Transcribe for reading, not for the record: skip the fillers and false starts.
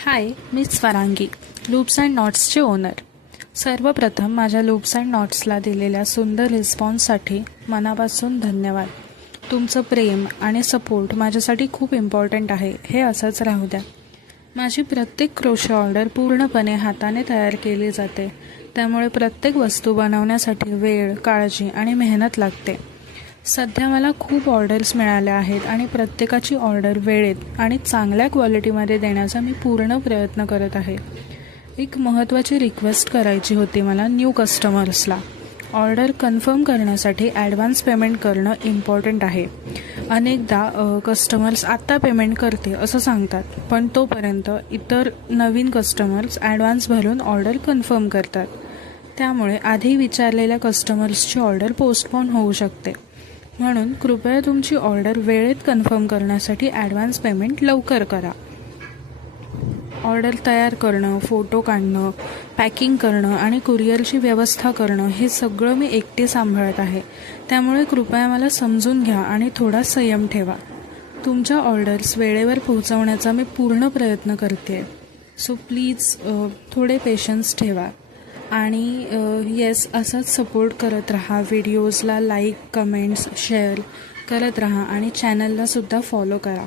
हाय, मी Swarangi, loops and नॉट्सचे owner. सर्वप्रथम माझ्या लूप्स अँड नॉट्सला दिलेल्या सुंदर रिस्पॉन्ससाठी मनापासून धन्यवाद. तुमचं प्रेम आणि सपोर्ट माझ्यासाठी खूप इम्पॉर्टंट आहे. हे असंच राहू द्या. माझी प्रत्येक क्रोशे ऑर्डर पूर्णपणे हाताने तयार केली जाते, त्यामुळे प्रत्येक वस्तू बनवण्यासाठी वेळ, काळजी आणि मेहनत लागते. सध्या मला खूप ऑर्डर्स मिळाल्या आहेत आणि प्रत्येकाची ऑर्डर वेळेत आणि चांगल्या क्वालिटीमध्ये देण्याचा मी पूर्ण प्रयत्न करत आहे. एक महत्त्वाची रिक्वेस्ट करायची होती मला न्यू कस्टमर्सला. ऑर्डर कन्फर्म करण्यासाठी ॲडव्हान्स पेमेंट करणं इम्पॉर्टंट आहे. अनेकदा कस्टमर्स आत्ता पेमेंट करते असं सांगतात, पण तोपर्यंत इतर नवीन कस्टमर्स ॲडव्हान्स भरून ऑर्डर कन्फर्म करतात. त्यामुळे आधी विचारलेल्या कस्टमर्सची ऑर्डर पोस्टपोन होऊ शकते. म्हणून कृपया तुमची ऑर्डर वेळेत कन्फर्म करण्यासाठी ॲडव्हान्स पेमेंट लवकर करा. ऑर्डर तयार करणं, फोटो काढणं, पॅकिंग करणं आणि कुरिअरची व्यवस्था करणं हे सगळं मी एकटी सांभाळत आहे. त्यामुळे कृपया मला समजून घ्या आणि थोडा संयम ठेवा. तुमच्या ऑर्डर्स वेळेवर पोहोचवण्याचा मी पूर्ण प्रयत्न करते. सो प्लीज थोडे पेशन्स ठेवा आणि येस, असाच सपोर्ट करत राहा. व्हिडिओजला लाईक, कमेंट्स, शेअर करत राहा आणि चॅनललासुद्धा फॉलो करा.